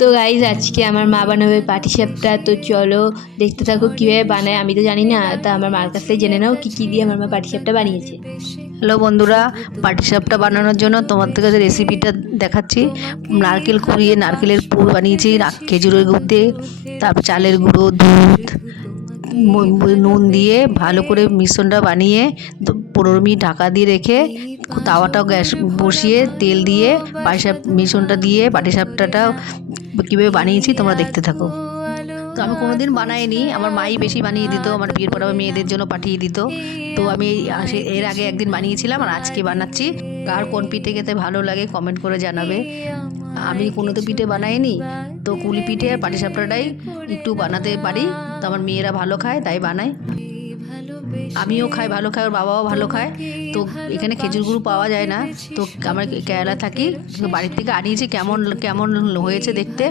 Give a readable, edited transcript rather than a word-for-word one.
তো গাইজ আজকে আমার মা বানাবে পাটিসাপটা। তো চলো দেখতে থাকো কীভাবে বানায়। আমি তো জানি না, তা আমার মার কাছ থেকে জেনে নাও কী কী দিয়ে আমার মা পাটিসাপটা বানিয়েছে। হ্যালো বন্ধুরা, পাটিসাপটা বানানোর জন্য তোমাদের কাছে রেসিপিটা দেখাচ্ছি। নারকেল কুড়িয়ে নারকেলের পুর বানিয়েছি খেজুরের গুড় দিয়ে, তারপর চালের গুঁড়ো, দুধ, নুন দিয়ে ভালো করে মিশ্রণটা বানিয়ে 15 মিনিট ঢাকা দিয়ে রেখে তাওয়াটাও গ্যাস বসিয়ে তেল দিয়ে মিশ্রণটা দিয়ে পাটিসাপটাটা কীভাবে বানিয়েছি তোমরা দেখতে থাকো। তো আমি কোনোদিন বানাইনি, আমার মাই বেশি বানিয়ে দিত, আমার বিয়ের পর আমার মেয়েদের জন্য পাঠিয়ে দিত। তো আমি এর আগে একদিন বানিয়েছিলাম আর আজকে বানাচ্ছি। কার কোন পিঠে খেতে ভালো লাগে কমেন্ট করে জানাবে। আমি কোনো তো পিঠে বানাইনি, তো কুলি পিঠে আর পাটিসাপটাটাই একটু বানাতে পারি। তো আমার মেয়েরা ভালো খায় তাই বানাই, আমিও খাই, ভালো খাই, ওর বাবাও ভালো খায়। তো এখানে খেজুর গুঁড়ো পাওয়া যায় না, তো আমরা কেরালা থাকি, তো বাড়ির থেকে আনিয়েছি। কেমন কেমন হয়েছে দেখতে